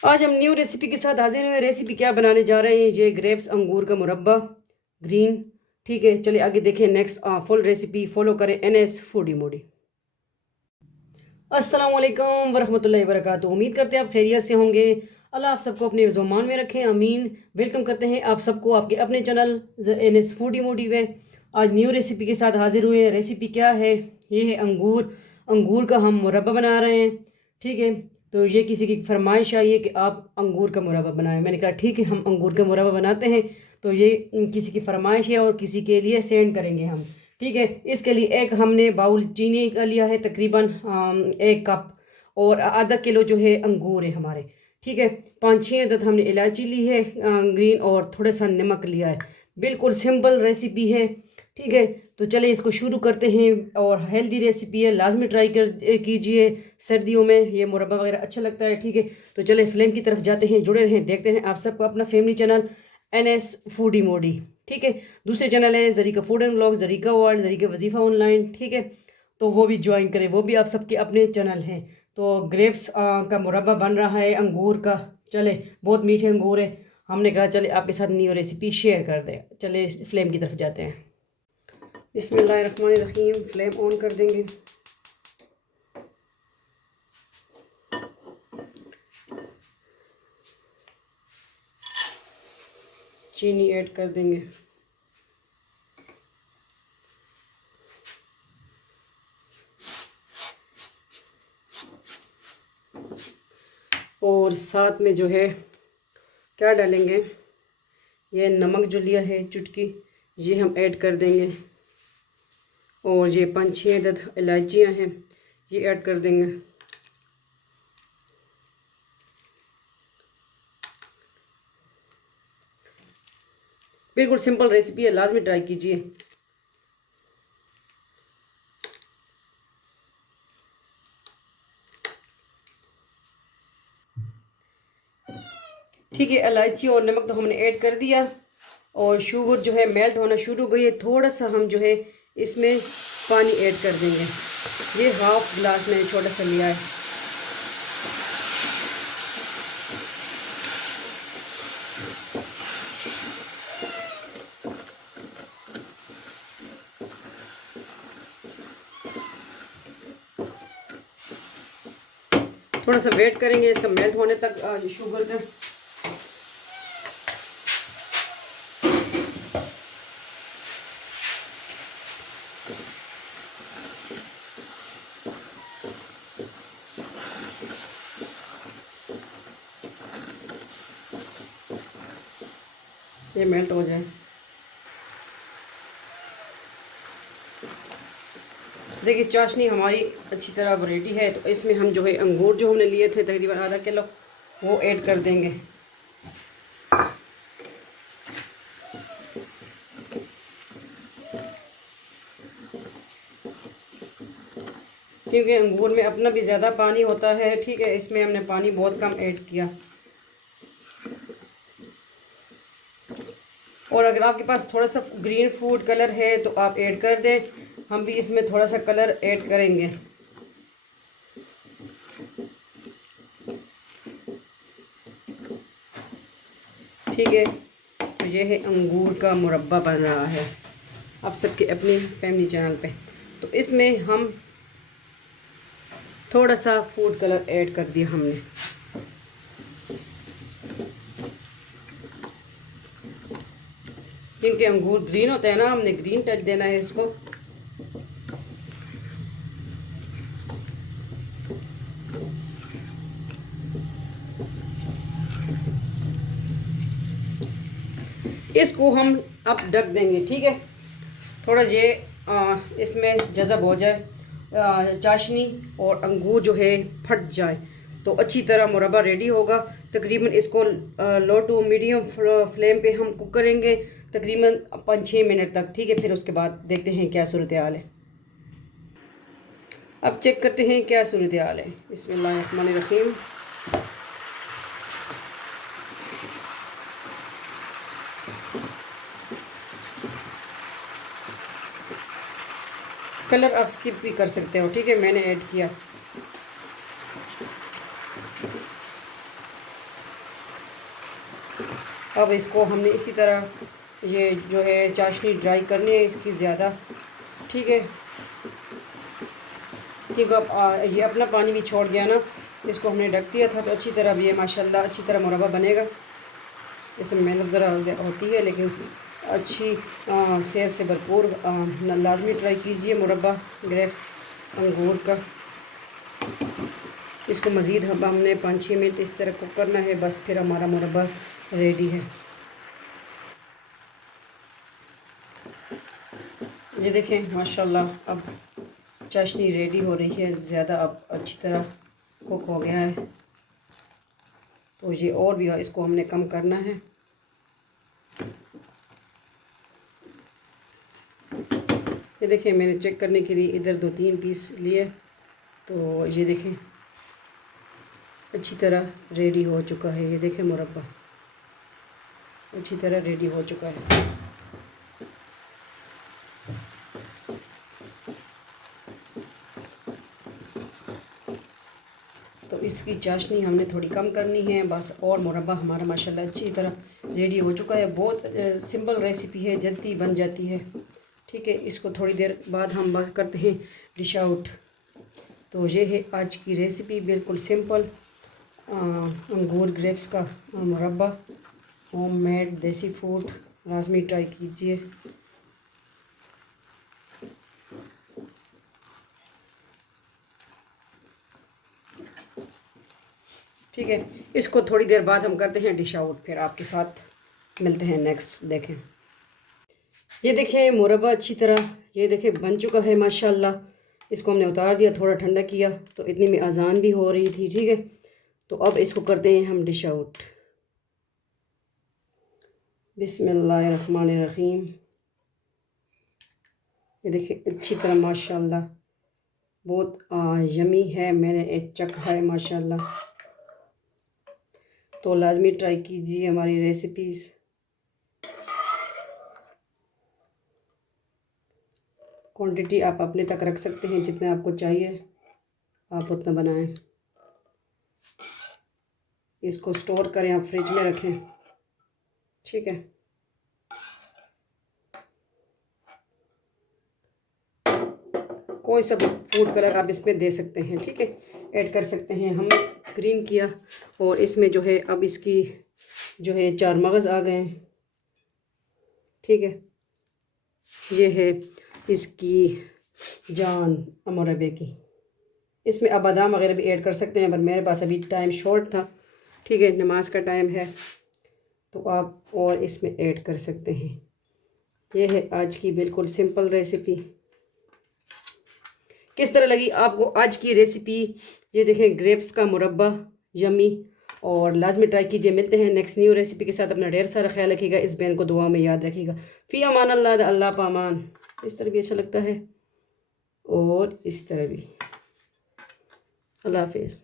आज हम new recipe के साथ हाजिर हुए। रेसिपी क्या बनाने जा रहे हैं? ये ग्रेप्स अंगूर का मुरब्बा ग्रीन। ठीक है, चलिए आगे देखें। नेक्स्ट फुल रेसिपी फॉलो करें NS फूडी मोडी। अस्सलाम वालेकुम वरहमतुल्लाहि वबरकातुहू। उम्मीद करते हैं आप खैरियत से होंगे। अल्लाह आप सबको अपने ज़ुमान में रखें, आमीन। वेलकम करते हैं आप सबको आपके अपने चैनल NS फूडी मोडी में। आज न्यू रेसिपी के साथ हाजिर हुए हैं। रेसिपी क्या है? ये है अंगूर। अंगूर का हम मुरब्बा बना रहे हैं। ठीक है, तो ये किसी की फरमाइश आई है कि आप अंगूर का मुरब्बा बनाएं। मैंने कहा ठीक है, हम अंगूर का मुरब्बा बनाते हैं। तो ये किसी की फरमाइश है और किसी के लिए सेंड करेंगे हम। ठीक है, इसके लिए एक हमने बाउल चीनी का लिया है, तकरीबन 1 कप। और आधा किलो जो है अंगूर है हमारे। ठीक है, 5-6 अदद हमने इलायची ली है ग्रीन, और थोड़ा सा नमक लिया है। बिल्कुल सिंपल रेसिपी है। ठीक है, तो चले इसको शुरू करते हैं। और हेल्दी रेसिपी है, लाजमी ट्राई कर कीजिए। सर्दियों में ये मुरब्बा वगैरह अच्छा लगता है। ठीक है, तो चले फ्लेम की तरफ जाते हैं, जुड़े रहें, देखते हैं आप सबको अपना फैमिली चैनल NS फूडी मोडी। ठीक है, दूसरे चैनल है Zarika food and vlog, Zarika world, Zarika वजीफ़ा ऑनलाइन। ठीक है, तो वो भी ज्वाइन करें, वो भी आप सबके अपने चैनल हैं। तो ग्रेप्स का मुरब्बा बन रहा है अंगूर का। चले, बहुत मीठे अंगूर है। हमने कहा चले आपके साथ न्यू रेसिपी शेयर कर दें। चले फ्लेम की तरफ जाते हैं। बिस्मिल्लाहिर्रहमानिर्रहीम। फ्लेम ऑन कर देंगे। चीनी ऐड कर देंगे। और साथ में जो है क्या डालेंगे, ये नमक जो लिया है चुटकी, ये हम ऐड कर देंगे। और ये 5-6 अदद इलायचियाँ हैं, ये ऐड कर देंगे। बिल्कुल सिंपल रेसिपी है, लाजमी ट्राई कीजिए। ठीक है, इलायची और नमक तो हमने ऐड कर दिया। और शुगर जो है मेल्ट होना शुरू हो गई है। थोड़ा सा हम जो है इसमें पानी ऐड कर देंगे। ये हाफ गिलास मैंने छोटा सा लिया है। थोड़ा सा वेट करेंगे इसका मेल्ट होने तक शुगर का। ये मेल्ट हो जाए। देखिए चाशनी हमारी अच्छी तरह रेडी है। तो इसमें हम जो है अंगूर जो हमने लिए थे तकरीबन आधा किलो, वो ऐड कर देंगे। क्योंकि अंगूर में अपना भी ज़्यादा पानी होता है। ठीक है, इसमें हमने पानी बहुत कम ऐड किया। और अगर आपके पास थोड़ा सा ग्रीन फूड कलर है तो आप ऐड कर दें। हम भी इसमें थोड़ा सा कलर ऐड करेंगे। ठीक है, तो ये है अंगूर का मुरब्बा बन रहा है आप सबके अपनी फैमिली चैनल पे। तो इसमें हम थोड़ा सा फूड कलर ऐड कर दिया हमने। क्योंकि अंगूर ग्रीन होता है ना, हमने ग्रीन टच देना है इसको। इसको हम अब ढक देंगे। ठीक है, थोड़ा ये इसमें जज़ब हो जाए, चाशनी और अंगूर जो है फट जाए, तो अच्छी तरह मुरब्बा रेडी होगा। तकरीबन इसको लो टू मीडियम फ्लेम पे हम कुक करेंगे तकरीबन 5-6 मिनट तक। ठीक है, फिर उसके बाद देखते हैं क्या सूरत हाल है। अब चेक करते हैं क्या सूरत हाल है। बिस्मिल्लाहिर्रहमानिर्रहीम। कलर आप स्किप भी कर सकते हो। ठीक है, मैंने ऐड किया। अब इसको हमने इसी तरह ये जो है चाशनी ड्राई करनी है इसकी ज़्यादा, ठीक है। क्योंकि अब ये अपना पानी भी छोड़ गया ना, इसको हमने ढक दिया था तो अच्छी तरह अब ये माशाल्लाह अच्छी तरह मुरब्बा बनेगा। इसमें मेहनत ज़रा होती है लेकिन अच्छी सेहत से भरपूर लाजमी ट्राई कीजिए मुरब्बा ग्रेप्स अंगूर का। इसको मज़ीद हमने 5-6 मिनट इस तरह कुक करना है, बस फिर हमारा मुरब्बा रेडी है। ये देखें माशाल्लाह अब चाशनी रेडी हो रही है, ज़्यादा अब अच्छी तरह कुक हो गया है। तो ये और भी इसको हमने कम करना है। ये देखें मैंने चेक करने के लिए इधर 2-3 पीस लिए, तो ये देखें अच्छी तरह रेडी हो चुका है। ये देखें मुरब्बा अच्छी तरह रेडी हो चुका है। तो इसकी चाशनी हमने थोड़ी कम करनी है बस, और मुरब्बा हमारा माशाल्लाह अच्छी तरह रेडी हो चुका है। बहुत सिंपल रेसिपी है, जल्दी बन जाती है, ठीक है। इसको थोड़ी देर बाद हम बस करते हैं डिश आउट। तो ये है आज की रेसिपी, बिल्कुल सिंपल अंगूर ग्रेप्स का मुरब्बा, होममेड देसी फूड, लाजमी ट्राई कीजिए। ठीक है, इसको थोड़ी देर बाद हम करते हैं डिश आउट, फिर आपके साथ मिलते हैं नेक्स्ट। देखें ये देखें मुरब्बा अच्छी तरह ये देखें बन चुका है माशाल्लाह। इसको हमने उतार दिया, थोड़ा ठंडा किया, तो इतनी में अजान भी हो रही थी, ठीक है। तो अब इसको करते हैं हम डिश आउट। बिस्मिल्लाहिर्रहमानिर्रहीम। ये देखिए अच्छी तरह माशाल्लाह बहुत यमी है, मैंने एक चखा है माशाल्लाह। तो लाजमी ट्राई कीजिए हमारी रेसिपीज़। क्वांटिटी आप अपने तक रख सकते हैं, जितना आपको चाहिए आप उतना बनाएं। इसको स्टोर करें, आप फ्रिज में रखें, ठीक है। कोई सा फूड कलर आप इसमें दे सकते हैं, ठीक है, ऐड कर सकते हैं। हम ग्रीन किया और इसमें जो है अब इसकी जो है 4 मगज़ आ गए, ठीक है। ये है इसकी जान मुरब्बे की। इसमें आप बादाम वगैरह भी ऐड कर सकते हैं, पर मेरे पास अभी टाइम शॉर्ट था, ठीक है, नमाज का टाइम है, तो आप और इसमें ऐड कर सकते हैं। ये है आज की बिल्कुल सिंपल रेसिपी। किस तरह लगी आपको आज की रेसिपी? ये देखें ग्रेप्स का मुरब्बा यमी, और लाजमी ट्राई कीजिए। मिलते हैं नेक्स्ट न्यू रेसिपी के साथ। अपना ढेर सारा ख्याल रखिएगा, इस बहन को दुआ में याद रखिएगा। फ़ी अमान अल्लाह, अल्लाह पामान। इस तरह भी अच्छा लगता है और इस तरह भी। अल्लाह हाफिज़।